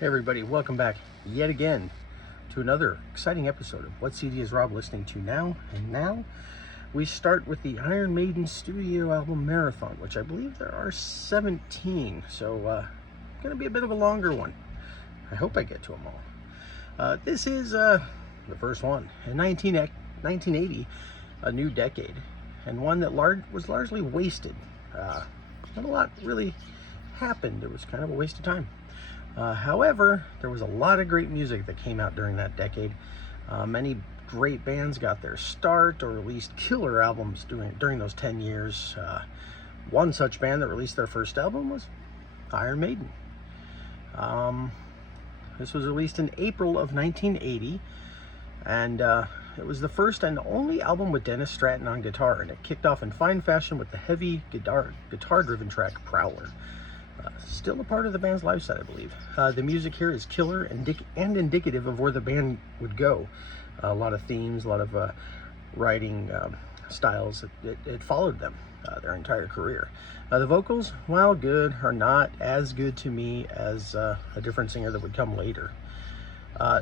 Hey everybody, welcome back yet again to another exciting episode of What CD is Rob listening to now? And now we start with the Iron Maiden studio album marathon, which I believe there are 17, so gonna be a bit of a longer one. I hope I get to them all. This is the first one in 1980, a new decade, and one that was largely wasted. Not a lot really happened. It was kind of a waste of time. However, there was a lot of great music that came out during that decade. Many great bands got their start or released killer albums during those 10 years. One such band that released their first album was Iron Maiden. This was released in April of 1980, and it was the first and only album with Dennis Stratton on guitar, and it kicked off in fine fashion with the heavy guitar-driven track Prowler. Still a part of the band's live set, I believe. The music here is killer and indicative of where the band would go. A lot of themes, a lot of writing styles. It followed them their entire career. The vocals, while good, are not as good to me as a different singer that would come later.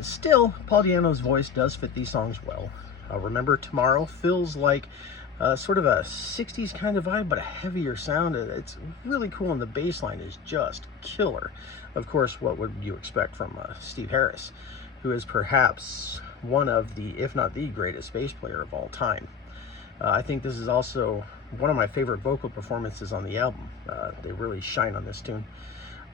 Still, Paul Di'Anno's voice does fit these songs well. Remember Tomorrow feels like sort of a 60s kind of vibe, but a heavier sound. It's really cool, and the bass line is just killer. Of course, what would you expect from Steve Harris, who is perhaps one of the, if not the greatest bass player of all time. I think this is also one of my favorite vocal performances on the album. They really shine on this tune.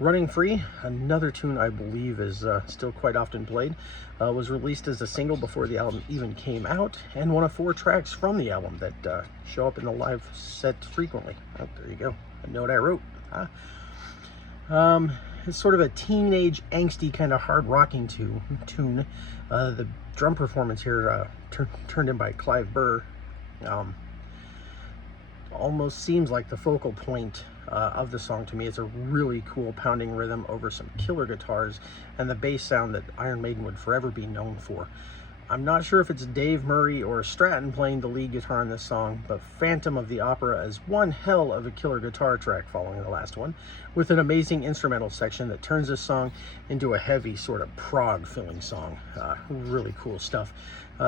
Running Free, another tune I believe is still quite often played, was released as a single before the album even came out, and one of 4 tracks from the album that show up in the live set frequently. Oh, there you go, a note I wrote. It's sort of a teenage, angsty, kind of hard rocking tune. The drum performance here, turned in by Clive Burr, almost seems like the focal point of the song to me. It's a really cool pounding rhythm over some killer guitars and the bass sound that Iron Maiden would forever be known for. I'm not sure if it's Dave Murray or Stratton playing the lead guitar in this song, but Phantom of the Opera is one hell of a killer guitar track following the last one, with an amazing instrumental section that turns this song into a heavy sort of prog-filling song. Really cool stuff.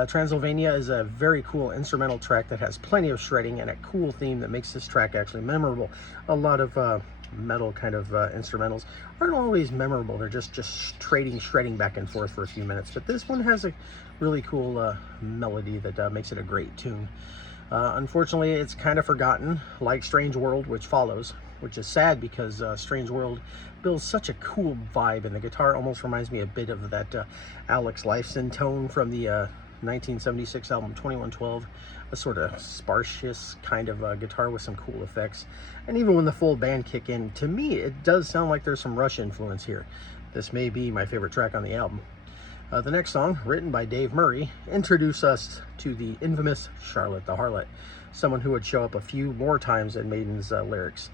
Transylvania is a very cool instrumental track that has plenty of shredding and a cool theme that makes this track actually memorable. A lot of metal kind of instrumentals aren't always memorable. They're just shredding back and forth for a few minutes, but this one has a really cool melody that makes it a great tune. Unfortunately, it's kind of forgotten, like Strange World, which follows, which is sad because Strange World builds such a cool vibe, and the guitar almost reminds me a bit of that Alex Lifeson tone from the 1976 album 2112, a sort of sparse kind of guitar with some cool effects. And even when the full band kick in, to me it does sound like there's some Rush influence here. This may be my favorite track on the album. The next song, written by Dave Murray, introduced us to the infamous Charlotte the Harlot, someone who would show up a few more times in Maiden's lyrics.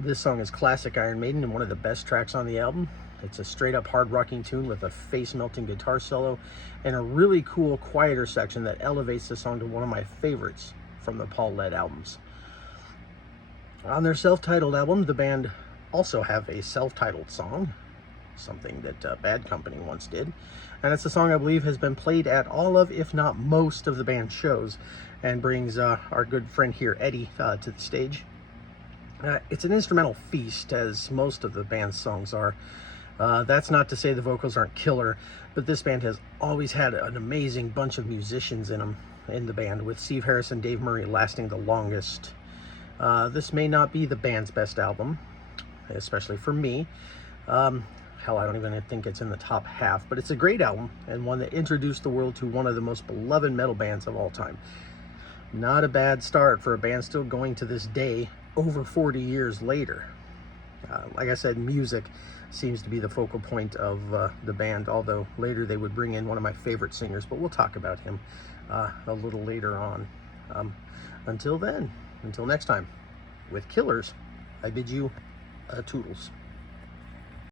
This song is classic Iron Maiden and one of the best tracks on the album. It's a straight up hard rocking tune with a face melting guitar solo and a really cool quieter section that elevates the song to one of my favorites from the Paul led albums. On their self-titled album, the band also have a self-titled song, something that Bad Company once did, and it's a song I believe has been played at all of, if not most of the band's shows, and brings our good friend here, Eddie, to the stage. It's an instrumental feast, as most of the band's songs are. That's not to say the vocals aren't killer, but this band has always had an amazing bunch of musicians in the band, with Steve Harris and Dave Murray lasting the longest. This may not be the band's best album, especially for me. Hell, I don't even think it's in the top half, but it's a great album and one that introduced the world to one of the most beloved metal bands of all time. Not a bad start for a band still going to this day, over 40 years later. Like I said, music seems to be the focal point of the band, although later they would bring in one of my favorite singers, but we'll talk about him a little later on. Until then, until next time, with Killers, I bid you toodles.